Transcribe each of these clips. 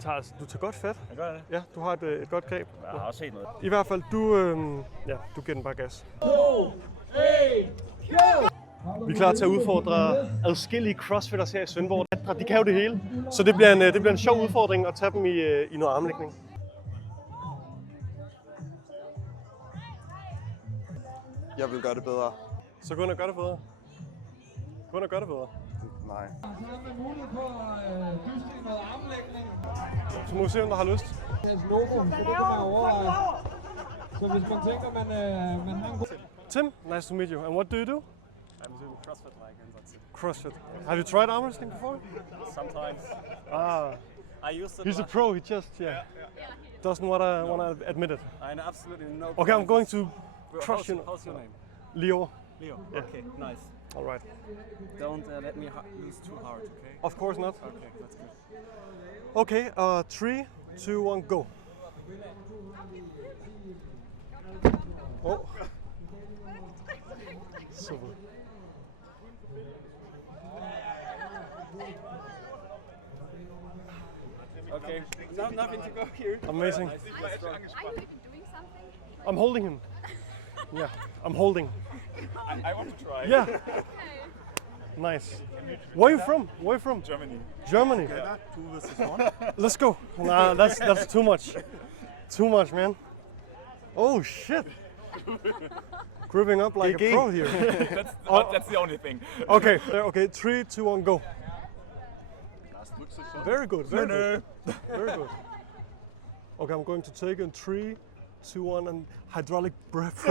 Du tager godt fat. Jeg gør det. Ja, du har et godt greb. Jeg har også set noget. I hvert fald, du giver den bare gas. 2, 1, go! Vi er klar til at udfordre adskillige crossfitters her i Svendborg. De kan jo det hele, så det bliver en sjov udfordring at tage dem i noget armlægning. Jeg vil gøre det bedre. Så gå ind og gør det bedre. Gå ind og gør det bedre. Nej. Så har man mulighed for at dyste i noget armlægning. Så må vi se, om der har lyst. Hans logo, så det kan man overveje. Så hvis man tænker, man har en god... Tim, nice to meet you. And what do you do? I'm doing CrossFit like and that's it. CrossFit. Have you tried arm wrestling before? Sometimes. I used it. He's a pro. He just doesn't want to admit it. I know absolutely no. Okay, I'm going to crush you. How's your name? Leo. Leo. Yeah. Okay, nice. All right. Don't let me lose too hard, okay? Of course not. Okay, that's good. Okay, 3, 2, 1, go. Oh. Super. Okay, nothing to go here. Amazing. Nice. Are you doing something? I'm holding him. Yeah, I'm holding. I want to try. Yeah. Nice. Where are you from? Where are you from? Germany. Germany. 2 versus 1. Let's go. Nah, that's too much. Too much, man. Oh shit. Gripping up like a pro here. That's the only thing. Okay, 3, 2, 1, go. Very good, very good. Very good. Okay, I'm going to take in 3, 2, 1, and hydraulic breath.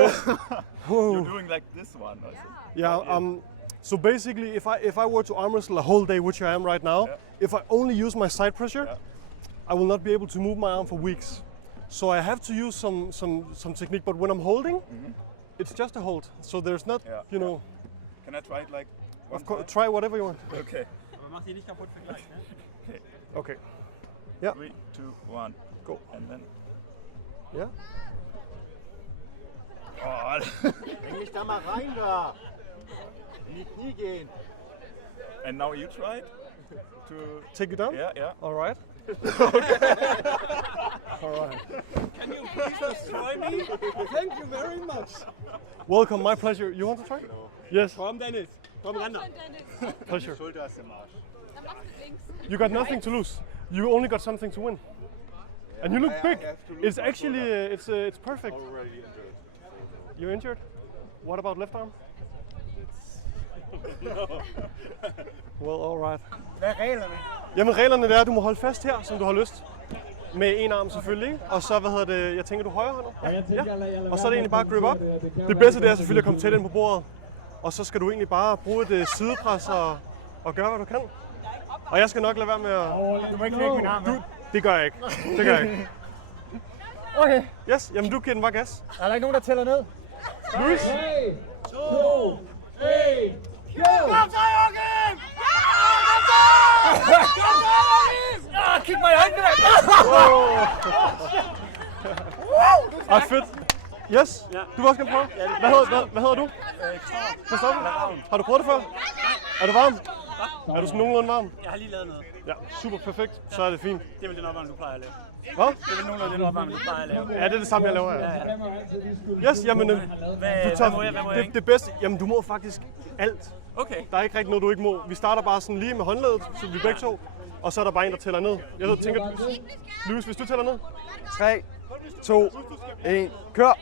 Whoa. You're doing like this one. Also. Yeah, so basically, if I were to arm wrestle a whole day, which I am right now, if I only use my side pressure, I will not be able to move my arm for weeks. So I have to use some technique. But when I'm holding, it's just a hold. So there's not, you know. Can I try it like? Of course, try whatever you want. Okay. Okay. Yeah. 3, 2, 1, Go. and then. Yeah. Oh. Häng dich da mal rein da! In die Knie gehen! And now you try it to. Take it down. Yeah. All right. All right. Can you please destroy me? Thank you very much. Welcome. My pleasure. You want to try? Yes. Komm Dennis, komm ran da. Pleasure. Schulter ist im Arsch. Dann machst du links. You got nothing to lose. You only got something to win. And you look big. It's actually it's perfect. Already injured. You're injured? What about left arm? Well, all right. Hvad er reglerne? Jamen reglerne er, at du må holde fast her, som du har lyst. Med en arm selvfølgelig, ikke? Og så, jeg tænker du højre hånd. Ja. Og så er det egentlig bare grip up. Det bedste det er selvfølgelig at komme tæt ind på bordet. Og så skal du egentlig bare bruge et sidepres og gøre, hvad du kan. Og jeg skal nok lade være med at... Du må ikke knække min arm. Det gør jeg ikke. Det gør jeg ikke. Okay. Yes, jamen du giver den bare gas. Er der ikke nogen, der tæller ned? Louis? 3, 2, 1, go! Kom så, Joachim! Kig mig i øjnene! Fedt. Yes, du vil også gerne prøve. Hvad hedder du? Christoffer. Har du prøvet det før? Er du varm? Er du sådan nogenlunde varm? Jeg har lige lavet noget. Ja, super perfekt. Så er det fint. Det er vel den opvarmning, du plejer at lave. Hvad? Det er vel nogenlunde den opvarmning, du plejer at lave. Ja, det er det samme, jeg laver her. Yes, jamen, du Hvad tager må jeg ikke? det bedste. Jamen, du må faktisk alt. Okay. Der er ikke rigtig noget, du ikke må. Vi starter bare sådan lige med håndledet, så vi begge to. Og så er der bare en, der tæller ned. Jeg tænker, Louis, hvis du tæller ned. 3, 2, 1, kør!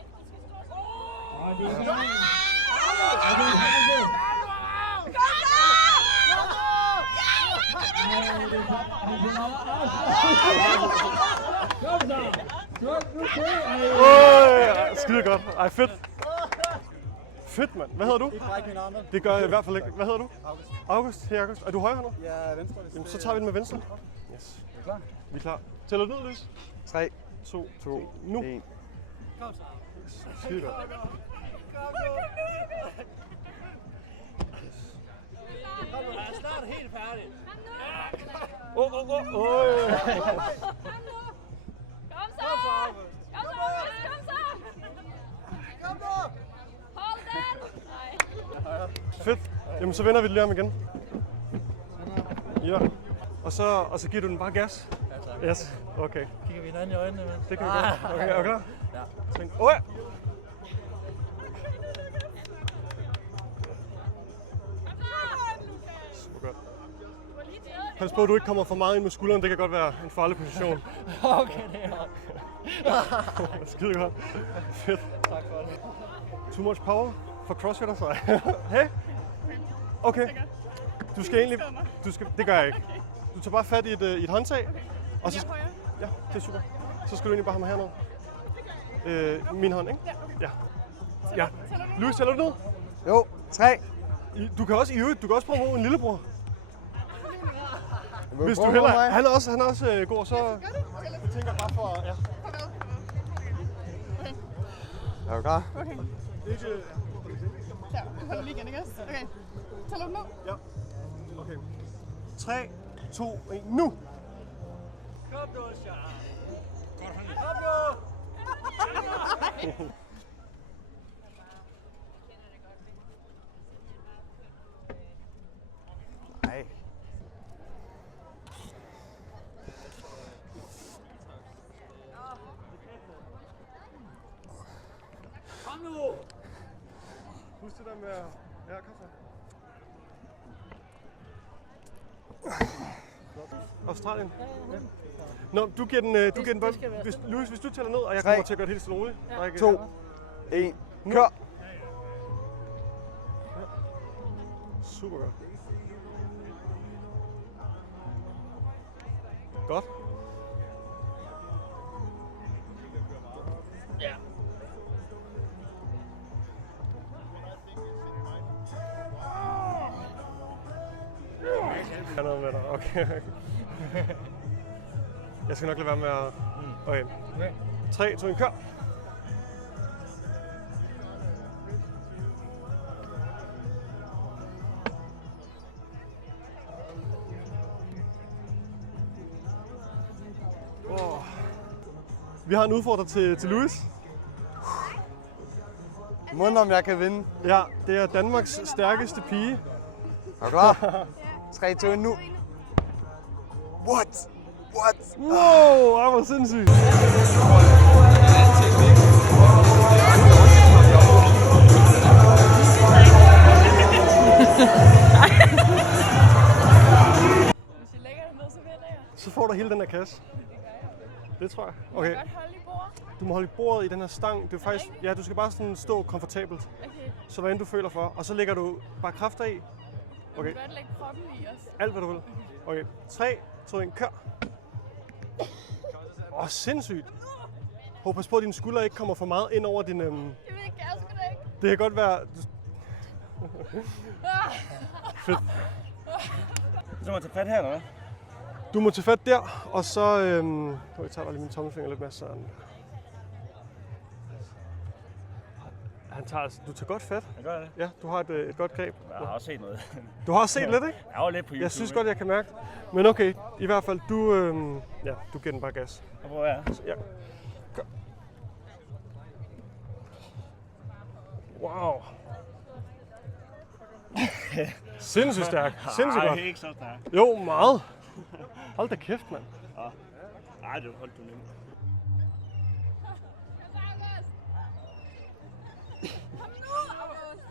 Skide godt. Ej, fedt. Fedt, mand. Hvad hedder du? Det gør jeg i hvert fald ikke. Hvad hedder du? August. Hey, August. Er du højre nu? Ja, venstre. Jamen, så tager vi den med venstre. Yes. Er du klar? Vi er klar. Tæller du ned, Louis? 3, 2, 2, nu. 1. Skide godt. Jeg er snart helt færdig. Åh. Kom så! Kom så! Hold den! Nej. Fedt. Jamen, så vender vi det lige om igen. Ja. Og så giver du den bare gas. Ja, tak. Yes, okay. Kigger vi hinanden i øjnene? Det kan vi godt. Okay, er du klar? Ja. Tænk. Super godt. Pas på, at du ikke kommer for meget ind med skulderen. Det kan godt være en farlig position. Okay, det er godt. Skide godt. Fedt. Tak for det. Too much power for crossfitter, så. Hey? Okay. Du skal egentlig... det gør jeg ikke. Du tager bare fat i et håndtag. Og så, ja, det er super. Så skal du egentlig bare have mig hernede. Min hånd, ikke? Ja. Ja. Louis, tæller du ned? Jo, 3. Du kan også prøve at bruge en lillebror. Hvis du prøve heller... mig? Han er også god, så... Jeg tænker bare for... Ja. Er du klar? Okay. Ikke... Ja, du holder lige igen, ikke også? Okay. Tæller du ned? Ja. Okay. 3, 2, 1, nu! Kom nu, Charles. Kom nu! Nej. Kom nu! Husk det der med... Ja, kom så. Australien? Ja. Nå, du giver den bare... Louis, hvis du tæller ned, og jeg kommer til at gøre det helt stille roligt. 2, 1, kør! Super godt. Godt. Ja. Jeg noget med dig. Okay. Jeg skal nok lade være med at... Okay. 3, 2, 1, kør! Vi har en udfordrer til Louis. Måden om jeg kan vinde. Ja, det er Danmarks stærkeste pige. Er du klar? 3, 2, 1, nu. What? Wow, det var sindssygt. Hvis I lægger det ned, så vinder jeg. Så får du hele den her kasse. Det tror jeg. Okay, Godt holde i bordet. du må holde i bordet i den her stang. Det er faktisk, ja, du skal bare sådan stå komfortabelt. Okay. Så hvad end du føler for. Og så lægger du bare kræfter i. Okay, Du kan godt lægge kroppen i os. alt hvad du vil. Okay, 3, 2, 1, kør. Sindssygt. Pas på, at dine skuldre ikke kommer for meget ind over din... Jeg vil ikke, jeg sgu da ikke. Det kan godt være... Fedt. Så må jeg tage fat her, eller hvad? Du må tage fat der, og så... Jeg tager bare lige min tommelfinger lidt mere sådan. Du tager godt fat. Jeg gør det. Ja, du har et godt greb. Jeg har også set noget. Du har også set lidt, ikke? Jeg var lidt på YouTube. Jeg synes godt, jeg kan mærke. Men okay, i hvert fald, du giver den bare gas. Jeg prøver her. Ja. Gør. Wow. Sindssygt stærk. Sindssygt godt. Nej, ikke så stærk. Jo, meget. Hold da kæft, mand. Nej, det holdt du nemt. Kom nu, August!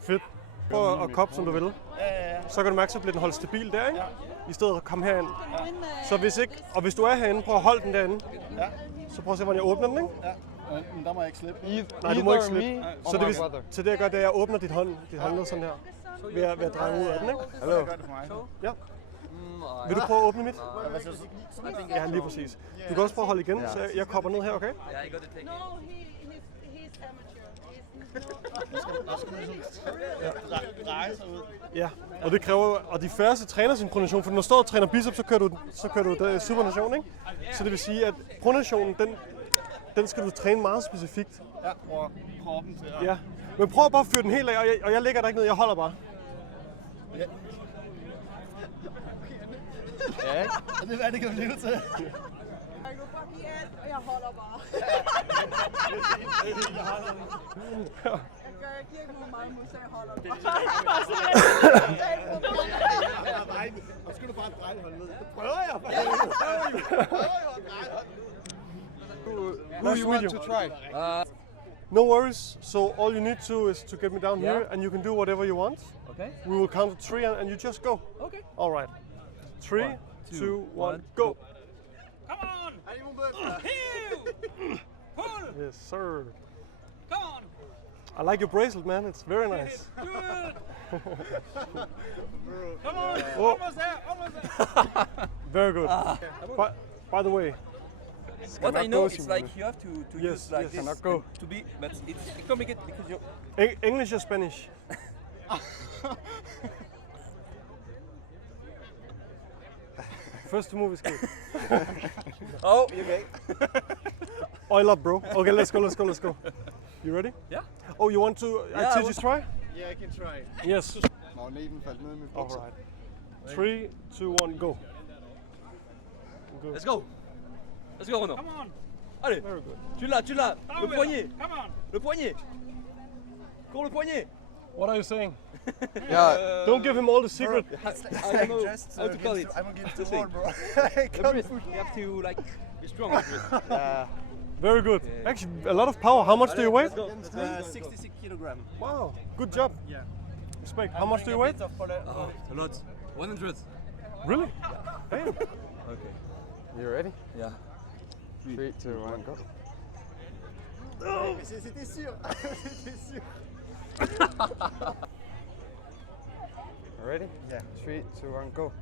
Fedt. Prøv at koppe, som du vil. Ja. Så kan du mærke, så bliver den holdt stabil der, ikke? I stedet for at komme herind. Så hvis du er herinde, prøv at holde den derinde. Ja. Så prøv at se, hvordan jeg åbner den, ikke? Ja, men der må jeg ikke slippe. Nej, du må ikke slippe. Me Så det jeg gør, det er, at jeg åbner dit håndled sådan her. Ved at dreje ud af den, ikke? Hallo. Jeg gør det for mig. Ja. Vil du prøve at åbne mit? Hvad siger du? Ja, lige præcis. Du kan også prøve at holde igen, så jeg kopper ned her, okay? No, he's amateur. Dreje sig ud. Ja, og det kræver, og de færreste træner sin pronation, for når du står og træner biceps, så kører du supination, ikke? Så det vil sige, at pronationen, den skal du træne meget specifikt. Ja, bruger kroppen til at... Ja, men prøv bare at fyre den helt af, og jeg lægger dig ikke ned, jeg holder bare. Ja. Ja. Og det er, hvad det kan blive til. og jeg holder bare. Jeg giver ikke nogen meget mod, så jeg holder bare. Og skal du bare dreje holde ned. Det prøver jeg. Who you want to try? No worries. So all you need to is to get me down here, and you can do whatever you want. Okay. We will count to 3, and you just go. Okay. All right. 3, 2, 1, go. Come on! Pull! Yes, sir. Come on! I like your bracelet, man. It's very nice. Good! Come on! Oh. Almost there! Almost there! Very good. By the way, What I know is like you have to Yes, use like yes. this Cannot go. to be, but it's complicated because you. English or Spanish? First to move is good. Oh, you okay? Oil up, bro. Okay, let's go. You ready? Yeah. Oh, you want to? I Yeah, teach you try? Yeah, I can try. Yes. Magneten faldt ned med All right. 3, 2, 1, go. Let's go. Let's go, Renaud. Come on! Allez, Very good. tu l'as, le Down, poignet, Come on! le poignet. Cours le poignet. What are you saying? Ja, Don't give him all the secret. I don't know how to call it. I'm against the Thing. wall, bro. The wrist. You have to like be strong with it. Very good. Actually, a lot of power. How much do you weigh? 66 kilogram. Wow, good job. Yeah. Respect. How much do you weigh? Oh, a lot. 100. Really? Damn. Okay. you ready? Yeah. 3, 2, 1, go. C'était sûr. C'était sûr. Ready? Yeah. 3, 2, 1, go.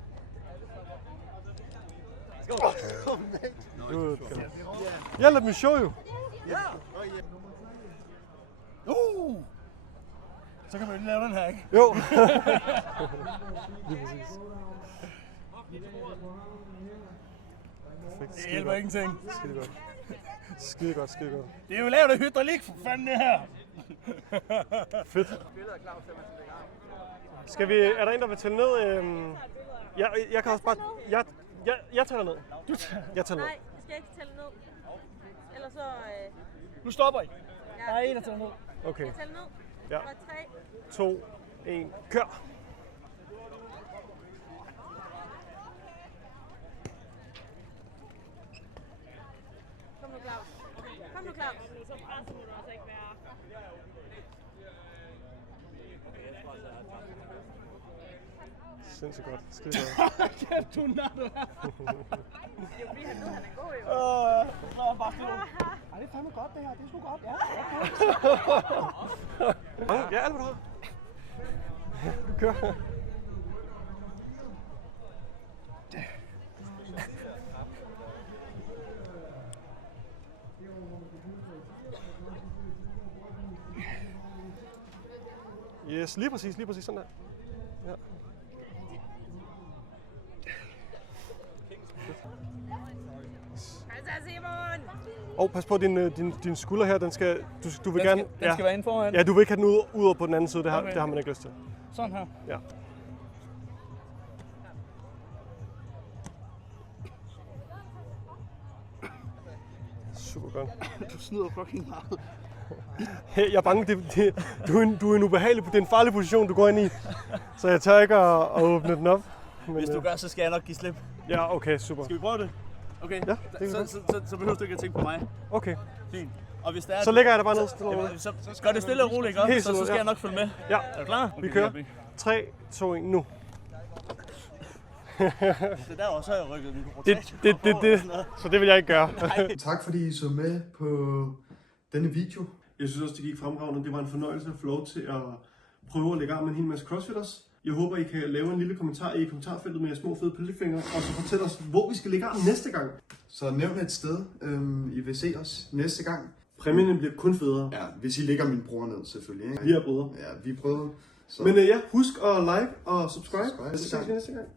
Oh, mate. Good. Yeah, let me show you. Så kan man jo lave den her, ikke? Jo. Lige præcis. Perfekt. Det hjælper ingenting. Skide godt. Skide godt, skide godt. Det er jo lavet af hydraulik, for fanden det her. Fedt. Skal vi, er der en, der vil tælle ned? Jeg kan også bare... Jeg tæller ned. Jeg tæller ned. Nej, vi skal ikke tælle ned. Ellers så... Nu stopper I. ja. Der er en, der tæller ned. Okay. Jeg tæller ned. Ja. Og 3. 2, 1, kør! Kom nu, Claus. Kom nu, Claus. Så presset må du også ikke være. Sindssygt godt. Skide godt. Kæft, du natter. Det er jo fordi, han ved, han er god, jo. Så er bare stå. Ej, det er fandme godt, det her. Det er sgu godt, ja. Ja, alt hvad du har. Kør. Yes, lige præcis sådan der. Ja. Kom så, Simon! Pas på din skulder her, den skal, du vil gerne... Den skal være inde foran. Ja, du vil ikke have den ud over på den anden side, det har, Okay. det har man ikke lyst til. Sådan her. Ja. Super godt. Du snyder fucking meget. Hey, jeg er bange, du er en ubehagelig, det er en farlig position, du går ind i. Så jeg tør ikke at åbne den op. Men, Hvis du gør, så skal jeg nok give slip. Ja, okay, super. Skal vi prøve det? Okay. Ja, det kan vi så behøver du ikke at tænke på mig. Okay, Fint. Og hvis der er... så lægger jeg dig bare ned. Stille og roligt. Jamen, så gør det stille og roligt, ikke? Helt Så stille, skal ja. jeg nok følge med. Ja, Er du klar? vi kører. 3, 2, 1, nu. Det der også har jeg rykket min rotation. Det. Så det vil jeg ikke gøre. Tak fordi I så med på denne video. Jeg synes også, det gik fremragende. Det var en fornøjelse at få lov til at prøve at lægge arm med en hel masse crossfitters. Jeg håber, I kan lave en lille kommentar i kommentarfeltet med jeres små fede pelefingre, og så fortælle os, hvor vi skal lægge arm næste gang. Så nævn et sted, I vil se os næste gang. Præmien bliver kun federe. Ja, hvis I lægger min bror ned, selvfølgelig. Ikke? Vi er brødre. Ja, vi er brødre. Så... Men ja, husk at like og subscribe. Så ses vi næste gang.